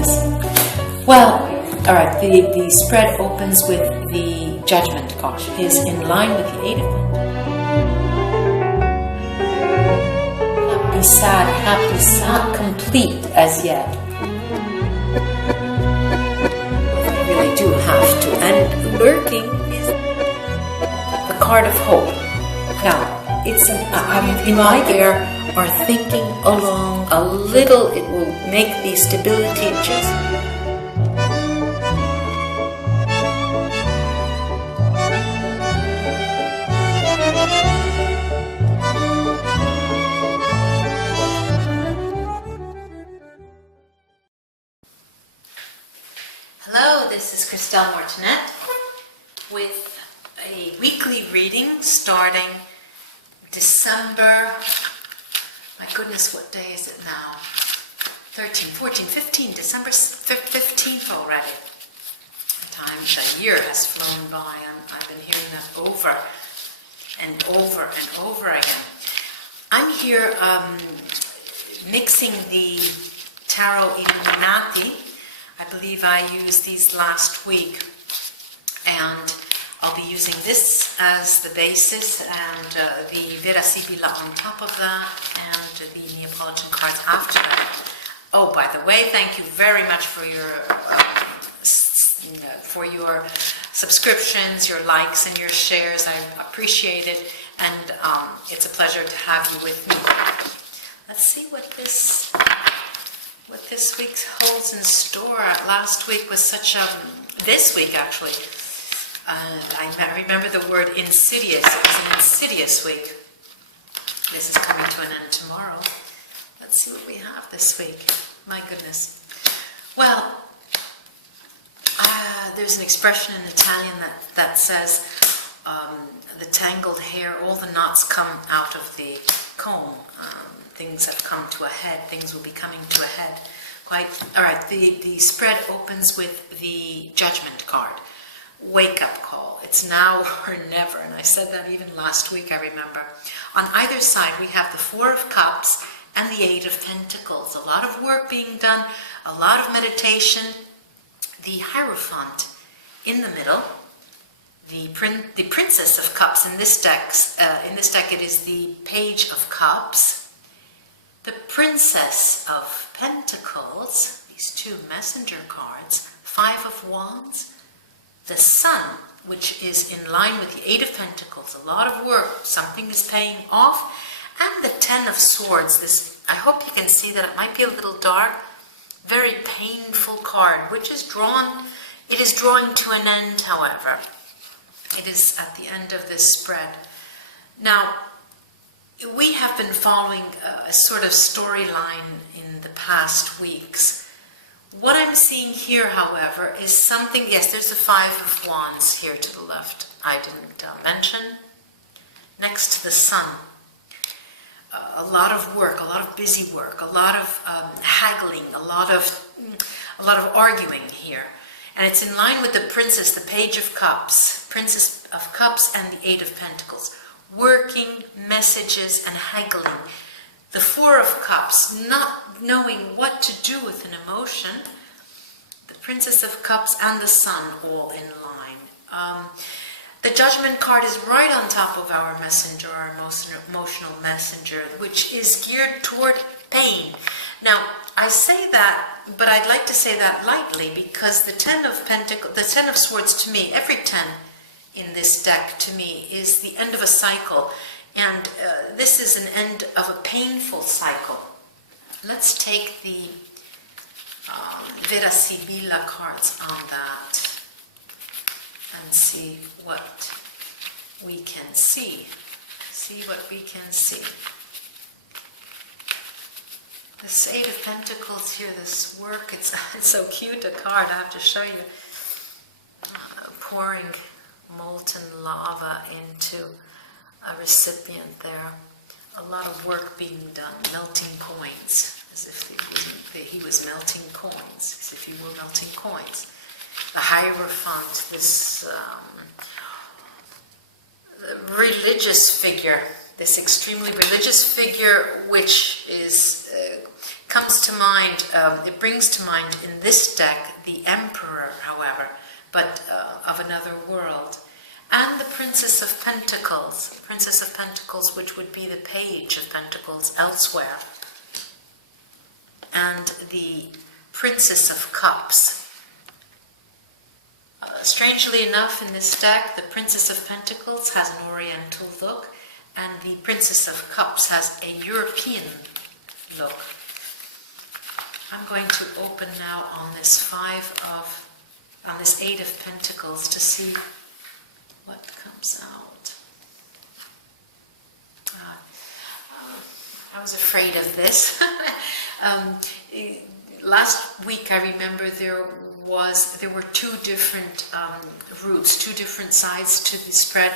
goodness. Well, all right, the spread opens with the Judgment card. It is in line with the 8 of Pentacles. Be sad, happy, not complete as yet. You really do have to. And lurking is the card of hope. Now, it's there are thinking along a little. It will make the stability just. Hello, this is Christelle Martinet with a weekly reading starting December, my goodness, what day is it now? 13, 14, 15, December 15th already. The year has flown by, and I've been hearing that over and over and over again. I'm here mixing the Tarot Illuminati. I believe I used these last week, and I'll be using this as the basis and the Vera Sibilla on top of that, and the Neapolitan cards after that. Oh, by the way, thank you very much for your subscriptions, your likes, and your shares. I appreciate it, and it's a pleasure to have you with me. Let's see what this week holds in store. Last week was this week actually. I remember the word insidious. It was an insidious week. This is coming to an end tomorrow. Let's see what we have this week. My goodness. Well, there's an expression in Italian that says, the tangled hair, all the knots come out of the comb. Things have come to a head. Things will be coming to a head. All right, the spread opens with the Judgment card. Wake-up call. It's now or never, and I said that even last week, I remember. On either side, we have the 4 of Cups and the 8 of Pentacles. A lot of work being done, a lot of meditation. The Hierophant in the middle. The Princess of Cups in this deck. It is the Page of Cups. The Princess of Pentacles. These 2 messenger cards. 5 of Wands. The Sun, which is in line with the 8 of Pentacles, a lot of work, something is paying off, and the 10 of Swords. I hope you can see that it might be a little dark, very painful card, which is it is drawing to an end, however. It is at the end of this spread. Now, we have been following a sort of storyline in the past weeks. What I'm seeing here, however, is something, yes, there's a 5 of Wands here to the left, I didn't mention. Next to the Sun. A lot of work, a lot of busy work, a lot of haggling, a lot of arguing here. And it's in line with the Princess, the Page of Cups, Princess of Cups and the 8 of Pentacles. Working, messages, and haggling. The 4 of Cups, not knowing what to do with an emotion. The Princess of Cups and the Sun all in line. The Judgment card is right on top of our messenger, our emotional messenger, which is geared toward pain. Now, I say that, but I'd like to say that lightly, because the 10 of Pentacles, the 10 of Swords to me, every 10 in this deck to me is the end of a cycle. And this is an end of a painful cycle. Let's take the Vera Sibilla cards on that and see what we can see. See what we can see. This 8 of Pentacles here, this work, it's so cute a card, I have to show you. Pouring molten lava into a recipient there. A lot of work being done, melting coins, as if he was melting coins, as if he were melting coins. The Hierophant, this religious figure, this extremely religious figure, which is comes to mind, it brings to mind in this deck the Emperor, however, but of another world, and the Princess of Pentacles, which would be the Page of Pentacles elsewhere, and the Princess of Cups. Strangely enough, in this deck, the Princess of Pentacles has an Oriental look, and the Princess of Cups has a European look. I'm going to open now on this Eight of Pentacles to see what comes out. I was afraid of this. Last week, I remember there were two different routes, two different sides to the spread.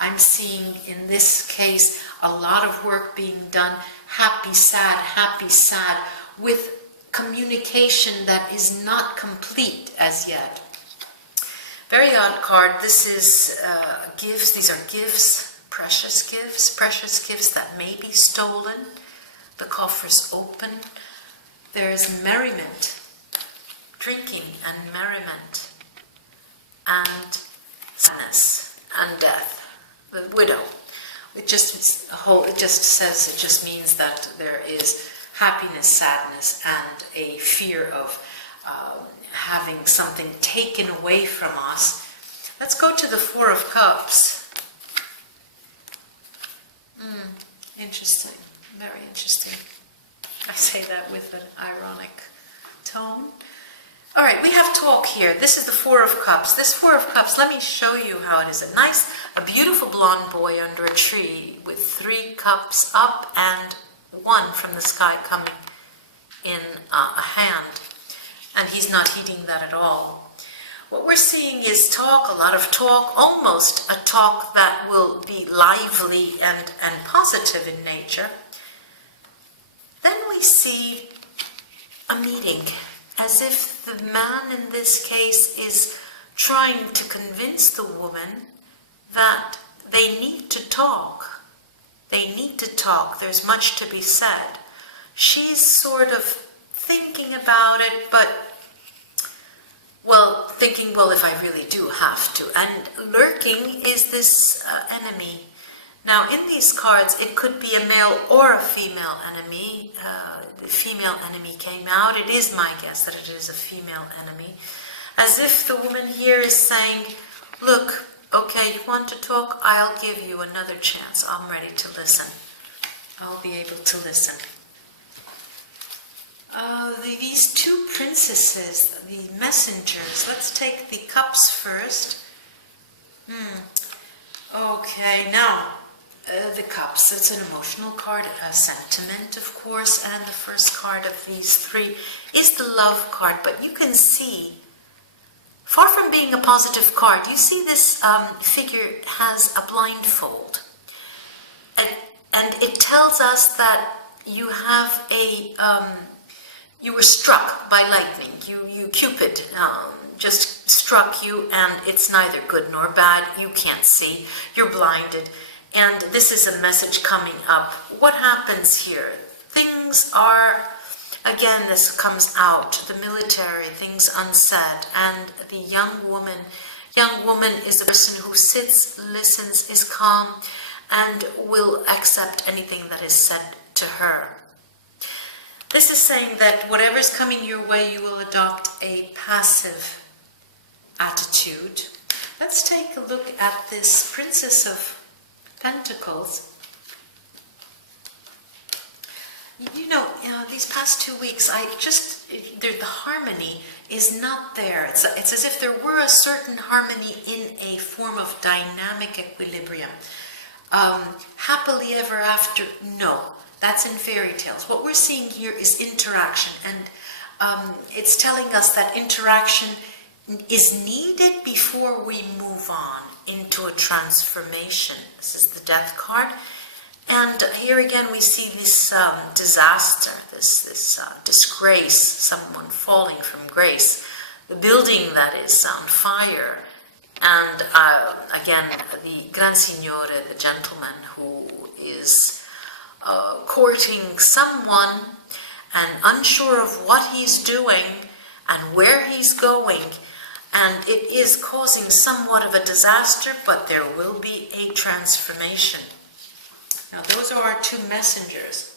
I'm seeing in this case a lot of work being done, happy, sad, with communication that is not complete as yet. Very odd card. This is gifts. These are gifts, precious gifts that may be stolen. The coffer's open. There's merriment, drinking and merriment, and sadness and death. The widow. It just means that there is happiness, sadness, and a fear of having something taken away from us. Let's go to the Four of Cups. Interesting. Very interesting. I say that with an ironic tone. All right, we have talk here. This is the Four of Cups. This Four of Cups, let me show you how it is. A beautiful blonde boy under a tree with 3 cups up and 1 from the sky coming in a hand. And he's not heeding that at all. What we're seeing is talk, a lot of talk, almost a talk that will be lively and positive in nature. Then we see a meeting, as if the man in this case is trying to convince the woman that they need to talk. They need to talk. There's much to be said. She's sort of thinking about it, but thinking, if I really do have to. And lurking is this enemy. Now, in these cards, it could be a male or a female enemy. The female enemy came out. It is my guess that it is a female enemy. As if the woman here is saying, look, okay, you want to talk? I'll give you another chance. I'm ready to listen. I'll be able to listen. These two princesses, the messengers, let's take the cups first. Okay, now, the cups, it's an emotional card, a sentiment, of course, and the first card of these 3 is the love card, but you can see, far from being a positive card, you see this figure has a blindfold, and it tells us that you have you were struck by lightning. Cupid just struck you, and it's neither good nor bad. You can't see. You're blinded. And this is a message coming up. What happens here? Things are, again, this comes out, the military, things unsaid, and the young woman is a person who sits, listens, is calm, and will accept anything that is said to her. This is saying that whatever's coming your way, you will adopt a passive attitude. Let's take a look at this Princess of Pentacles. These past 2 weeks, the harmony is not there. It's as if there were a certain harmony in a form of dynamic equilibrium. Happily ever after, no. That's in fairy tales. What we're seeing here is interaction, and it's telling us that interaction is needed before we move on into a transformation. This is the Death card, and here again we see this disaster, this disgrace, someone falling from grace, the building that is on fire, and again the Gran Signore, the gentleman who is courting someone, and unsure of what he's doing and where he's going. And it is causing somewhat of a disaster, but there will be a transformation. Now, those are our two messengers.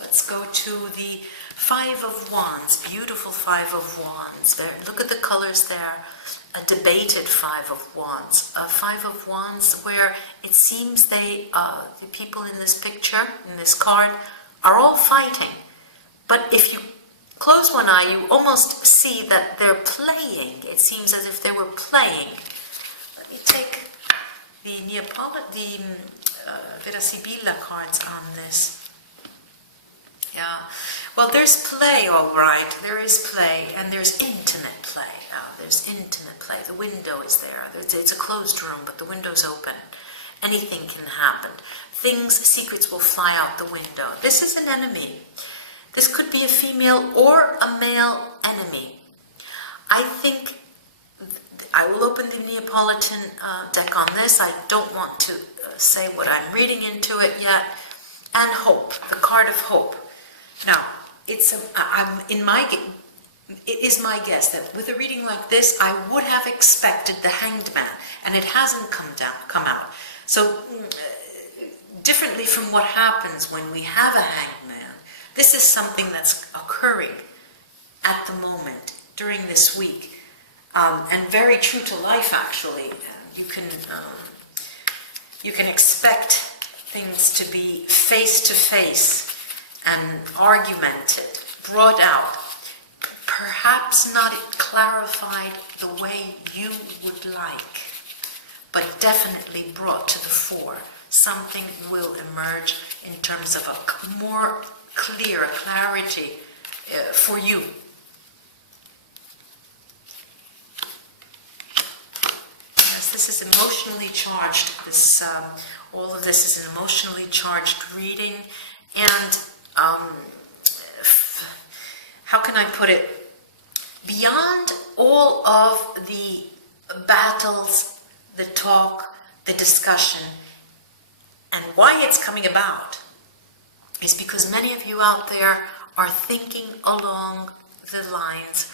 Let's go to the Five of Wands, beautiful Five of Wands. There, look at the colors there. A debated Five of Wands. A Five of Wands where it seems the people in this picture, in this card, are all fighting. But if you close one eye, you almost see that they're playing. It seems as if they were playing. Let me take the Vera Sibilla cards on this. Yeah, well, there's play, all right. There is play, and there's intimate play. There's intimate play. The window is there. It's a closed room, but the window's open. Anything can happen. Secrets will fly out the window. This is an enemy. This could be a female or a male enemy. I think I will open the Neapolitan deck on this. I don't want to say what I'm reading into it yet. And hope, the card of hope. Now, it is my guess that with a reading like this, I would have expected the Hanged Man, and it hasn't come out. So, differently from what happens when we have a Hanged Man, this is something that's occurring at the moment, during this week, and very true to life, actually. You can expect things to be face-to-face and argumented, brought out, perhaps not clarified the way you would like, but definitely brought to the fore. Something will emerge in terms of a more clear clarity for you. Yes, this is emotionally charged. All of this is an emotionally charged reading, and how can I put it? Beyond all of the battles, the talk, the discussion, and why it's coming about is because many of you out there are thinking along the lines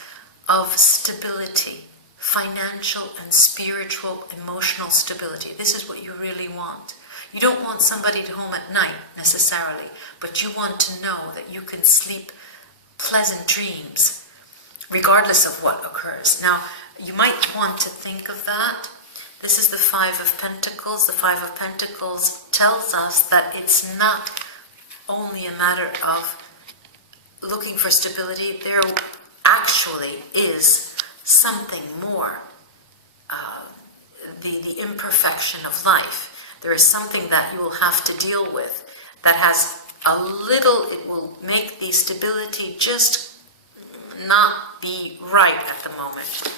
of stability, financial and spiritual, emotional stability. This is what you really want. You don't want somebody at home at night necessarily, but you want to know that you can sleep pleasant dreams regardless of what occurs. Now, you might want to think of that. This is the Five of Pentacles. The Five of Pentacles tells us that it's not only a matter of looking for stability. There actually is something more, the imperfection of life. There is something that you will have to deal with that has a little, it will make the stability just not be right at the moment.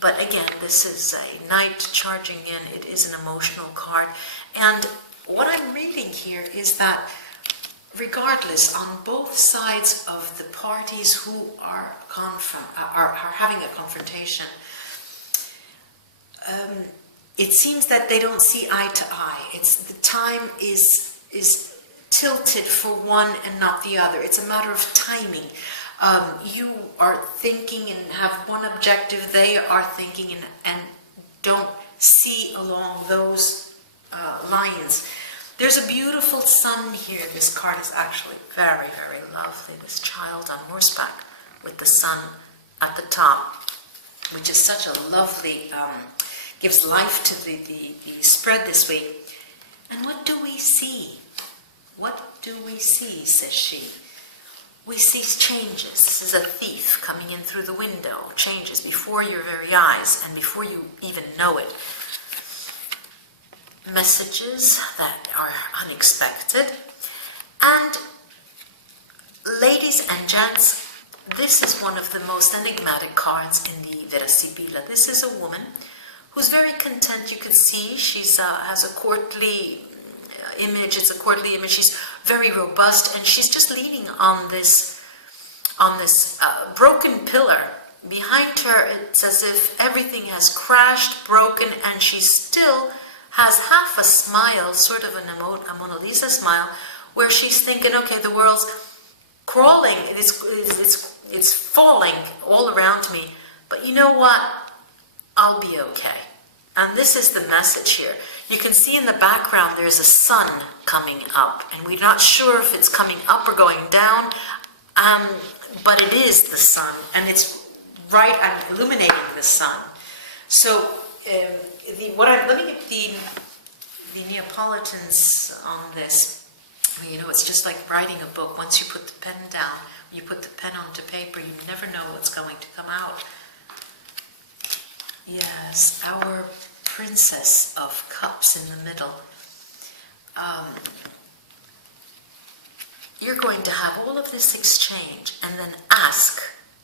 But again, this is a Knight charging in. It is an emotional card. And what I'm reading here is that regardless, on both sides of the parties who are having a confrontation, it seems that they don't see eye to eye. The time is tilted for one and not the other. It's a matter of timing. You are thinking and have one objective, they are thinking and don't see along those lines. There's a beautiful sun here. This card is actually very, very lovely. This child on horseback with the sun at the top, which is such a lovely, gives life to the spread this week. And what do we see? What do we see, says she. We see changes. This is a thief coming in through the window. Changes before your very eyes and before you even know it. Messages that are unexpected. And ladies and gents, this is one of the most enigmatic cards in the Vera Sibilla. This is a woman who's very content. You can see she's has a courtly image. It's a courtly image. She's very robust, and she's just leaning on this broken pillar. Behind her, it's as if everything has crashed, broken, and she still has half a smile, sort of a Mona Lisa smile, where she's thinking, okay, the world's crawling, it's falling all around me, but you know what? I'll be okay. And this is the message here. You can see in the background there's a sun coming up, and we're not sure if it's coming up or going down, but it is the sun, and it's right, I'm illuminating the sun. So let me get the Neapolitans on this. You know, it's just like writing a book. Once you put the pen down, you put the pen onto paper, you never know what's going to come out. Yes, our Princess of Cups in the middle. You're going to have all of this exchange and then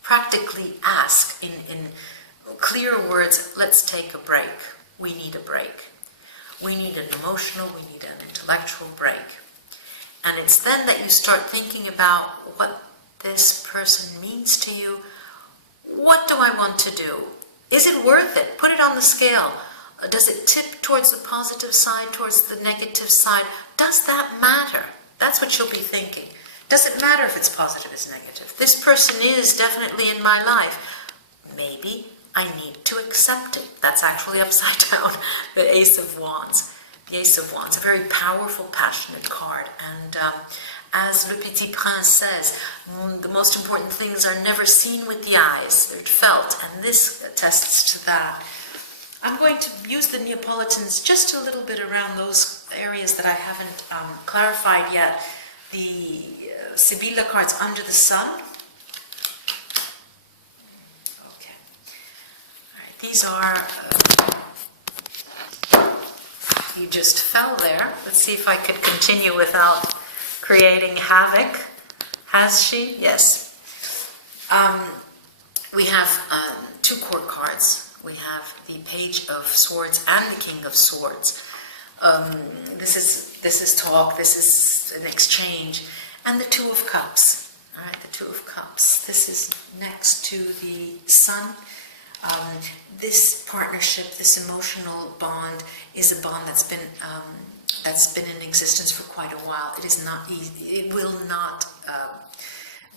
practically ask in clear words, let's take a break. We need a break. We need an emotional, we need an intellectual break. And it's then that you start thinking about what this person means to you. What do I want to do? Is it worth it? Put it on the scale. Does it tip towards the positive side, towards the negative side? Does that matter? That's what you'll be thinking. Does it matter if it's positive or negative? This person is definitely in my life. Maybe I need to accept it. That's actually upside down, the Ace of Wands. The Ace of Wands, a very powerful, passionate card. And as Le Petit Prince says, the most important things are never seen with the eyes, they're felt, and this attests to that. I'm going to use the Neapolitans just a little bit around those areas that I haven't clarified yet. The Sibilla cards under the sun. Okay. All right, these are... you just fell there. Let's see if I could continue without creating havoc. Has she? Yes. We have two court cards. We have the Page of Swords and the King of Swords. This is talk. This is an exchange, and the Two of Cups. All right, the Two of Cups. This is next to the Sun. This partnership, this emotional bond, is a bond that's been in existence for quite a while. It is not easy. It will not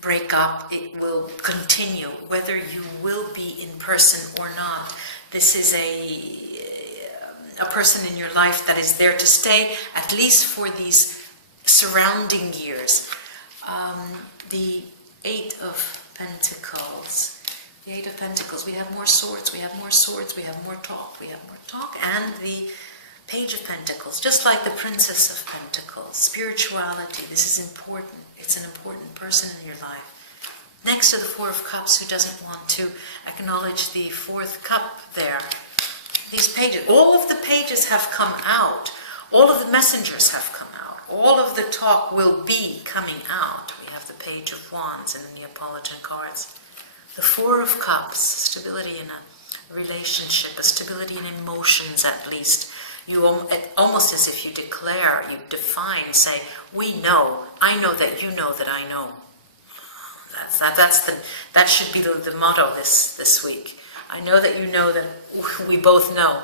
break up. It will continue, whether you will be in person or not. This is a person in your life that is there to stay, at least for these surrounding years. The Eight of Pentacles. The Eight of Pentacles. We have more swords. We have more swords. We have more talk. We have more talk. And the Page of Pentacles, just like the Princess of Pentacles. Spirituality. This is important. It's an important person in your life. Next to the Four of Cups, who doesn't want to acknowledge the fourth cup there? These pages, all of the pages have come out. All of the messengers have come out. All of the talk will be coming out. We have the Page of Wands in the Neapolitan cards. The Four of Cups, stability in a relationship, a stability in emotions at least. You almost as if you declare, you define, say, we know, I know that you know that I know. That should be the motto this week. I know that you know that we both know.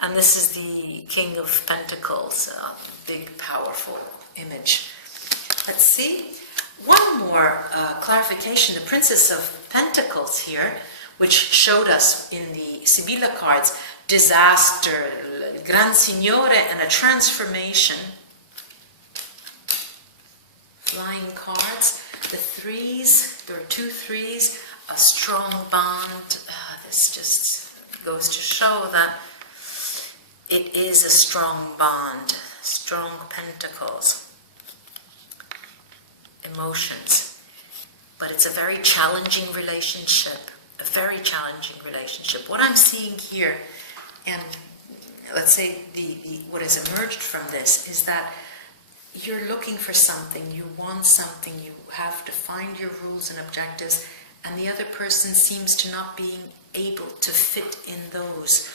And this is the King of Pentacles, a big, powerful image. Let's see. One more clarification. The Princess of Pentacles here, which showed us in the Sibilla cards, disaster, Gran Signore, and a transformation. Flying cards. The threes, there are two threes, a strong bond. This just goes to show that it is a strong bond, strong pentacles, emotions. But it's a very challenging relationship, a very challenging relationship. What I'm seeing here, and let's say what has emerged from this, is that you're looking for something, you want something, you have defined your rules and objectives, and the other person seems to not being able to fit in those,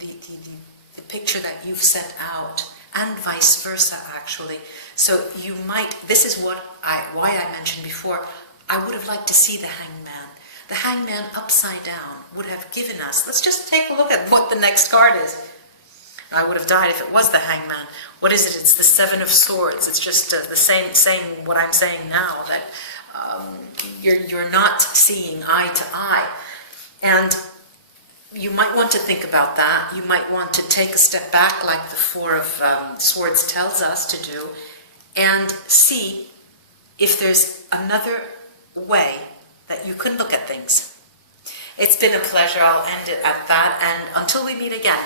the picture that you've set out, and vice versa actually. So you might, this is why I mentioned before, I would have liked to see the Hangman. The Hangman upside down would have given us, let's just take a look at what the next card is. I would have died if it was the hangman. What is it? It's the Seven of Swords. It's just the same, saying what I'm saying now, that you're not seeing eye to eye. And you might want to think about that. You might want to take a step back, like the Four of Swords tells us to do, and see if there's another way that you can look at things. It's been a pleasure. I'll end it at that, and until we meet again.